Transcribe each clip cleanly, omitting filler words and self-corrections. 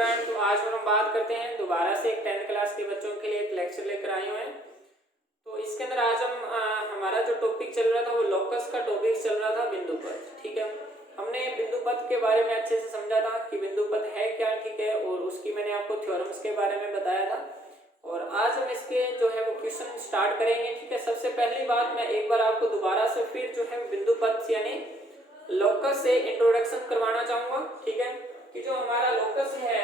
Children, तो आज हम बात करते हैं दोबारा से एक 10th क्लास के बच्चों के लिए एक लेक्चर लेकर आए हुए हैं। तो इसके अंदर आज हम हमारा जो टॉपिक चल रहा था वो लोकस का टॉपिक चल रहा था बिंदु पथ। ठीक है, हमने बिंदु पथ के बारे में अच्छे से समझा था कि बिंदु पथ है क्या, ठीक है, और उसकी मैंने आपको थ्योरम्स के बारे में बताया था। और आज हम इसके जो है वो क्वेश्चन स्टार्ट करेंगे। ठीक है, सबसे पहली बात मैं एक बार आपको दोबारा से फिर जो है बिंदु पथ यानी लोकस से इंट्रोडक्शन करवाना चाहूंगा। ठीक है, कि जो हमारा लोकस है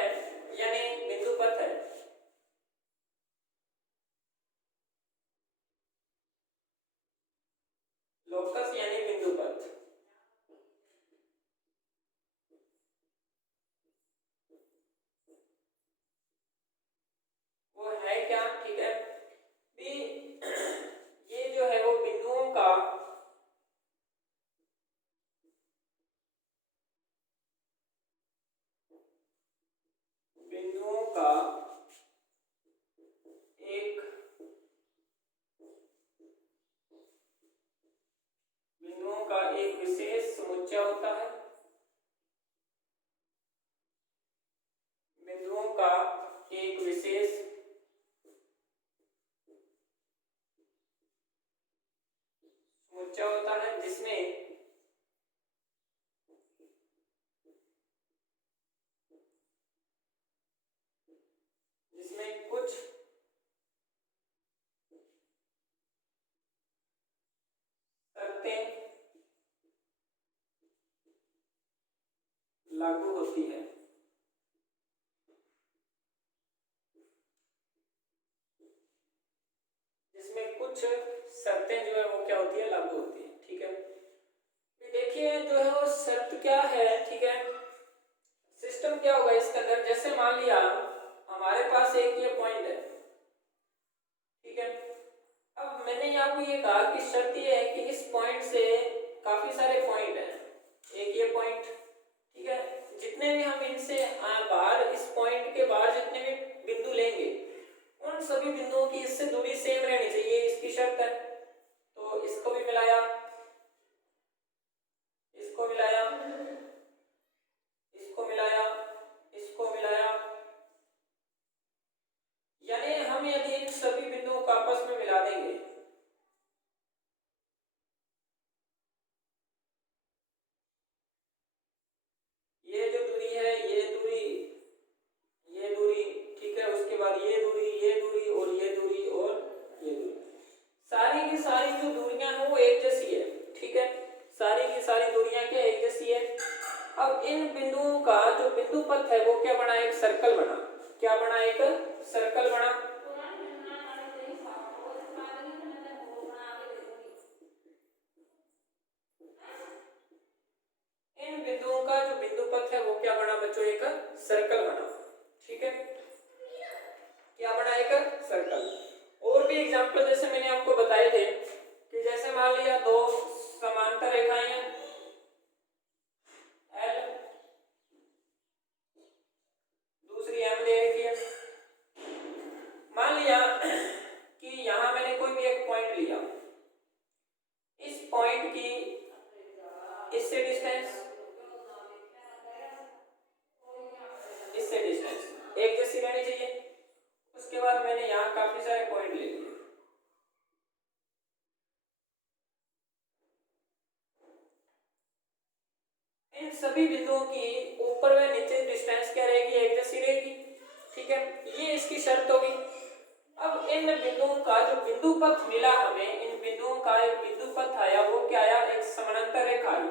यानी बिंदु पथ है, लोकस यानी बिंदु पथ, वो है क्या। ठीक है, भी ये जो है वो बिंदुओं का एक बिंदुओं का एक विशेष समुच्चय होता है। बिंदुओं का एक विशेष समुच्चय होता है जिसमें कुछ शर्तें लागू होती है। जिसमें कुछ शर्तें जो है वो क्या होती है, लागू होती है। ठीक है, देखिए जो है वो शर्त क्या है। ठीक है, सिस्टम क्या होगा इसके अंदर, जैसे मान लिया हमारे पास एक ये पॉइंट है। ठीक है, अब मैंने आपको ये कहा कि शर्त ये है कि इस पॉइंट से काफी सारे पॉइंट हैं, एक ये पॉइंट, ठीक है, जितने भी हम इनसे बाहर इस पॉइंट के बाहर जितने भी बिंदु लेंगे उन सभी बिंदुओं की इससे दूरी सेम रहनी चाहिए, इसकी शर्त है। तो इसको भी मिलाया, इसको मिलाया, इसको मिलाया, इसको मिलाया, यानी हम यदि इन सभी बिंदुओं को आपस में मिला देंगे ये जो दूरी है, ये दूरी, ये दूरी, ठीक है, उसके बाद ये दूरी, ये दूरी और ये दूरी और ये दूरी, सारी की सारी जो दूरियां हैं वो एक जैसी है। ठीक है, सारी की सारी दूरियां क्या एक जैसी है। अब इन बिंदुओं का जो बिंदु पथ है वो क्या बना, एक सर्कल बना। क्या बना, एक सर्कल बना। इन बिंदुओं का जो बिंदु पथ है वो क्या बना बच्चों, एक सर्कल बना। ठीक है, क्या बना, एक सर्कल। और भी एग्जांपल जैसे मैंने आपको बताए थे कि जैसे मान लिया दो समांतर रेखाएं हैं L, दूसरी M दे रखी है। मान लिया कि यहां मैंने कोई भी एक पॉइंट लिया, इस पॉइंट की इससे डिस्टेंस, इससे डिस्टेंस एक जैसी रहनी चाहिए। उसके बाद मैंने यहाँ काफी सारे पॉइंट ले लिए, इन सभी बिंदुओं की ऊपर व नीचे डिस्टेंस क्या रहेगी, एक जैसी रहेगी। ठीक है, ये इसकी शर्त होगी। अब इन बिंदुओं का जो बिंदु पथ मिला हमें, इन बिंदुओं का एक बिंदु पथ आया, वो क्या आया, एक समानांतर रेखा आई।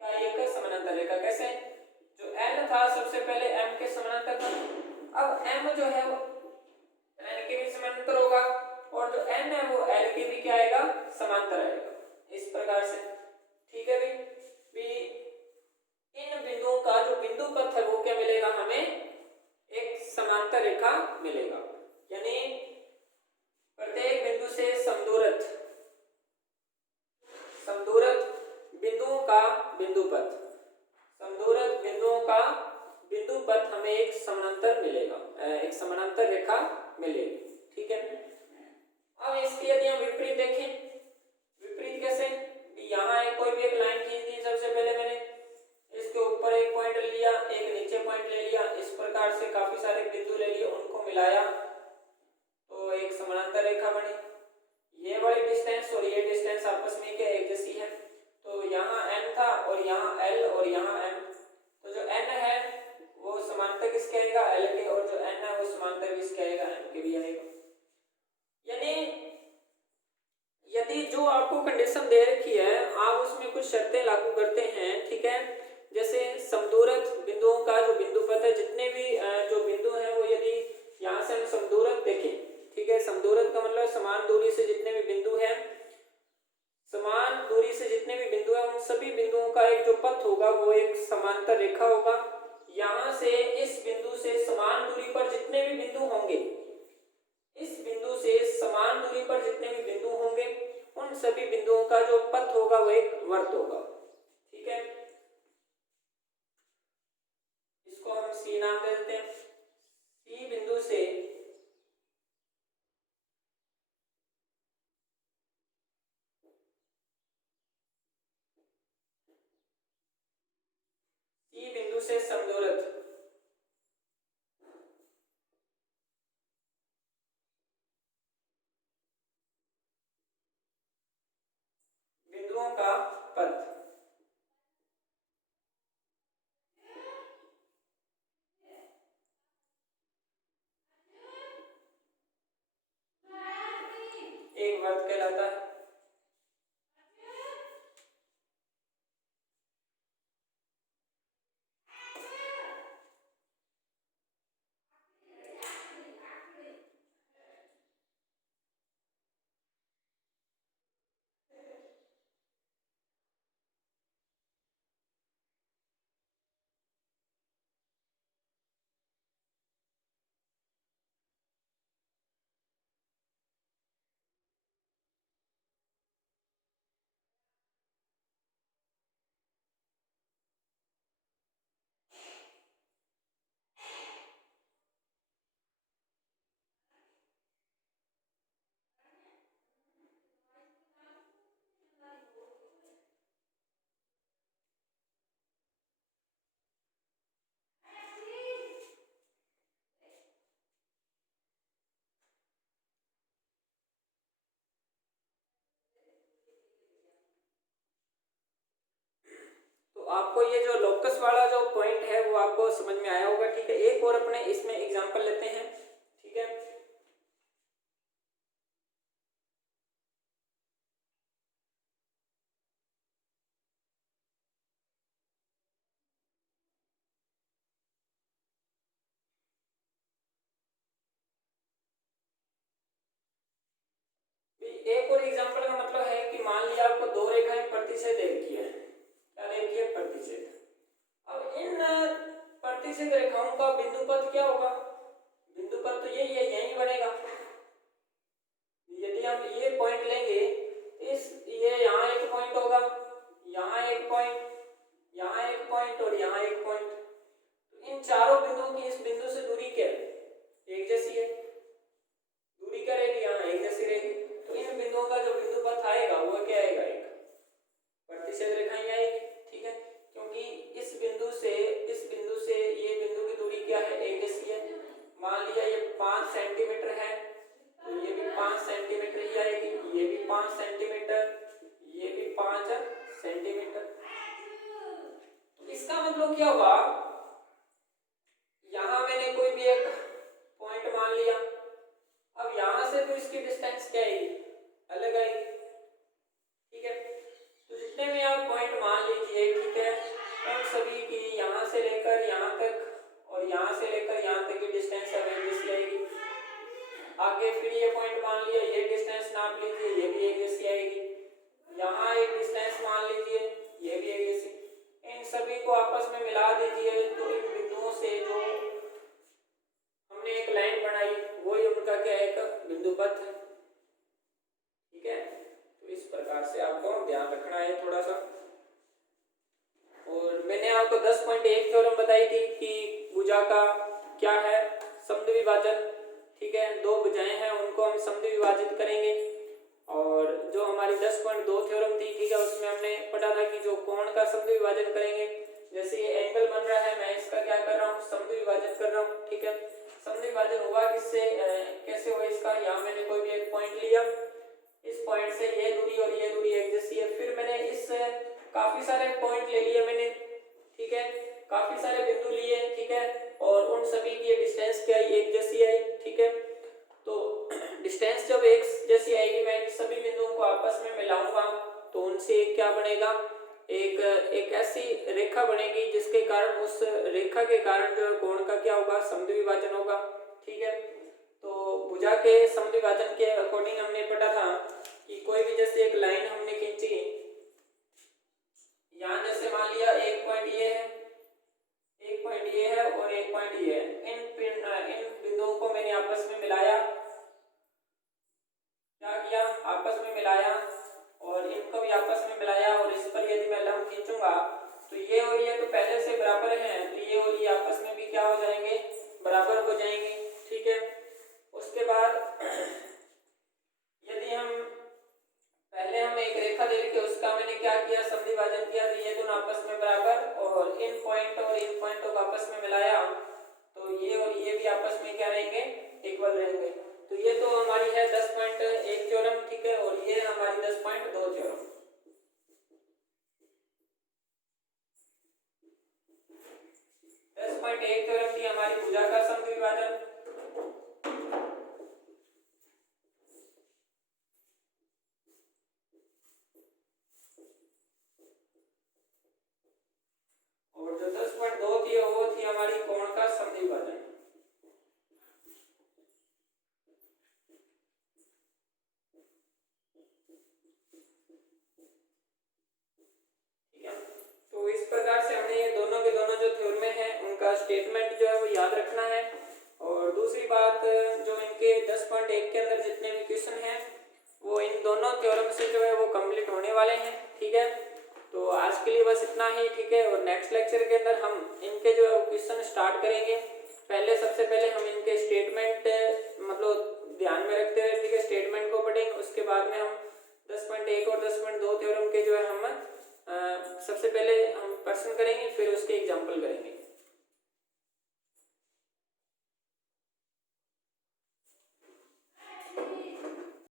क्या, एक समानांतर रेखा। कैसे, जो N था सबसे पहले M के समानांतर था। अब M जो है वो N के भी समानांतर होगा और जो N है वो L के भी क्या आएगा, समांतर आएगा, इस प्रकार से। ठीक है भी इन बिंदुओं का जो बिंदु पथ है वो क्या मिलेगा हमें, एक समांतर रेखा मिलेगा। यानी प्रत्येक बिंदु से समदूरस्थ, समदूरस्थ बिंदुओं का बिंदु पथ, समदूरस्थ बिंदुओं का बिंदु पथ हमें एक समानांतर मिलेगा, एक समानांतर रेखा मिलेगी। ठीक है, अब इसकी यदि हम विपरीत देखें, विपरीत कैसे, यहाँ एक कोई भी एक लाइन खींच दी, सबसे पहले मैंने इसके ऊपर एक पॉइंट लिया, एक नीचे पॉइंट ले लिया, इस प्रकार दे रखी है, आप उसमें कुछ शर्तें लागू करते हैं, ठीक है। जैसे समदूरस्थ बिंदुओं का जो बिंदु पथ है, जितने भी जो बिंदु हैं वो यदि यहाँ से हम समदूरस्थ देखें, ठीक है, समदूरस्थ का मतलब समान दूरी से जितने भी बिंदु हैं, समान दूरी से जितने भी बिंदु हैं, उन सभी बिंदुओं का एक जो पथ होगा वो एक समांतर रेखा होगा। यहाँ से इस बिंदु से समान दूरी पर जितने भी बिंदु होंगे, इस बिंदु से समान दूरी पर जितने भी बिंदु होंगे, उन सभी बिंदुओं का जो पथ होगा वो एक वर्त होगा, ठीक है। इसको हम सी नाम दे देते हैं। सी बिंदु से समदूरस्थ बिंदुओं का पथ, एक वर्त कहलाता है। तो आपको ये जो लोकस वाला जो पॉइंट है वो आपको समझ में आया होगा, ठीक है। एक और अपने इसमें एग्जांपल लेते हैं, ठीक है। एक और एग्जांपल का मतलब है कि मान लिया आपको दो रेखाएं प्रतिच्छेद दे रखी है, क्या दे रखी है, प्रतिच्छेद। अब इन प्रतिच्छेद रेखाओं का बिंदु पथ क्या होगा, बिंदु पथ तो यही है, यही बनेगा। यदि हम ये पॉइंट लेंगे, इस ये यहाँ एक पॉइंट होगा, यहाँ एक पॉइंट, यहाँ एक पॉइंट और यहाँ एक पॉइंट, तो इन चारों बिंदुओं की इस बिंदु से दूरी क्या है, एक जैसी है। दूरी क्या रहेगी, यहाँ एक जैसी रहेगी। तो इन बिंदुओं का जो बिंदु पथ आएगा वो क्या आएगा, एक प्रतिच्छेद रेखा ही आएगी, ठीक है। क्योंकि इस बिंदु से ये बिंदु की दूरी क्या है, एक जैसी है। मान लिया ये 5 सेंटीमीटर है, तो ये भी 5 सेंटीमीटर ही आएगी, ये भी 5 सेंटीमीटर, ये भी 5 सेंटीमीटर। तो इसका मतलब क्या हुआ, यहां मैंने कोई भी एक पॉइंट मान लिया, अब यहां से तो इसकी डिस्टेंस क्या आएगी, अलग आएगी, ठीक है। तो जितने भी आप पॉइंट मान लीजिए, ठीक है, उन सभी की यहां से लेकर यहां तक और यहां से लेकर यहां तक की डिस्टेंस अब एक जैसी आएगी। आगे फिर ये पॉइंट मान लिया, ये डिस्टेंस नाप लीजिए, ये भी एक जैसी आएगी। यहाँ एक डिस्टेंस मान लीजिए, ये भी एक जैसी। इन सभी को आपस में मिला दीजिए, तो इन बिंदुओं से जो हमने एक लाइन बनाई वही उनका क्या है, एक बिंदु पथ है, ठीक है। तो इस प्रकार से आपको ध्यान रखना है थोड़ा सा। और मैंने आपको 10.1 थ्योरम बताई थी कि भुजा का क्या है, समद्विभाजन, ठीक है। दो भुजाएं हैं उनको हम समद्विभाजित करेंगे। और जो हमारी 10.2 थ्योरम थी, ठीक है, उसमें हमने पढ़ा था कि जो कोण का समद्विभाजन करेंगे, जैसे ये एंगल बन रहा है, मैं इसका क्या कर रहा हूँ, समद्विभाजन कर रहा हूँ, ठीक है। समद्विभाजन हुआ किससे, कैसे हुआ इसका, यहाँ मैंने कोई भी एक पॉइंट लिया, इस पॉइंट से ये दूरी और ये दूरी एक जैसी है। फिर मैंने इस काफी सारे पॉइंट ले लिए मैंने, ठीक है, काफी सारे बिंदु लिए, ठीक है, और उन सभी की डिस्टेंस क्या आई, एक जैसी आई, ठीक है। तो डिस्टेंस जब एक जैसी आएगी, मैं इन सभी बिंदुओं को आपस में मिलाऊंगा तो क्या बनेगा, एक एक ऐसी रेखा बनेगी जिसके कारण, उस रेखा के कारण जो है कोण का क्या होगा, समद्विभाजन होगा। ठीक है, तो भुजा के समद्विभाजन के अकॉर्डिंग हमने पढ़ा था कि कोई भी जैसे एक लाइन हमने खींची, यहाँ जैसे मान लिया एक पॉइंट ये है, एक पॉइंट ये है और एक पॉइंट ये है, इन बिंदुओं को मैंने आपस में मिलाया, क्या किया, आपस में मिलाया, और इनको भी आपस में मिलाया, और इस पर यदि मैं लंब खींचूंगा तो ये और ये तो पहले से बराबर हैं, तो ये और ये आपस में भी क्या हो जाएंगे, बराबर हो जाएंगे। ठीक है, उसके बाद यदि हम पहले हम एक रेखा दे के उसका मैंने क्या किया, समद्विभाजन किया, तो ये दोनों आपस में बराबर, और इन पॉइंट और इन पॉइंटों को आपस में मिलाया तो ये और ये भी आपस में क्या रहेंगे, इक्वल रहेंगे। तो ये तो हमारी है 10.1 थ्योरम। ठीक है, और ये हमारी 10.2 थ्योरम। 10.1 थ्योरम थी हमारी भुजा का समद्विभाजन, और जो 10.2 थी वो थी हमारी कोण का समद्विभाजन। ठीक है, तो इस प्रकार से हमने ये दोनों के दोनों जो थ्योरम है उनका स्टेटमेंट जो है वो याद रखना है। और दूसरी बात, जो इनके 10.1 के अंदर जितने भी क्वेश्चन हैं वो इन दोनों थ्योरम से जो है वो कंप्लीट होने वाले हैं। ठीक है, तो आज के लिए बस इतना ही। ठीक है, और नेक्स्ट लेक्चर के अंदर हम इनके जो है क्वेश्चन स्टार्ट करेंगे। पहले सबसे पहले हम इनके स्टेटमेंट मतलब ध्यान में रखते हुए, ठीक है, स्टेटमेंट को पढ़ेंगे। उसके बाद में हम 10.1 और 10.2 थ्योरम के जो है हम सबसे पहले हम प्रश्न करेंगे, फिर उसके एग्जाम्पल करेंगे।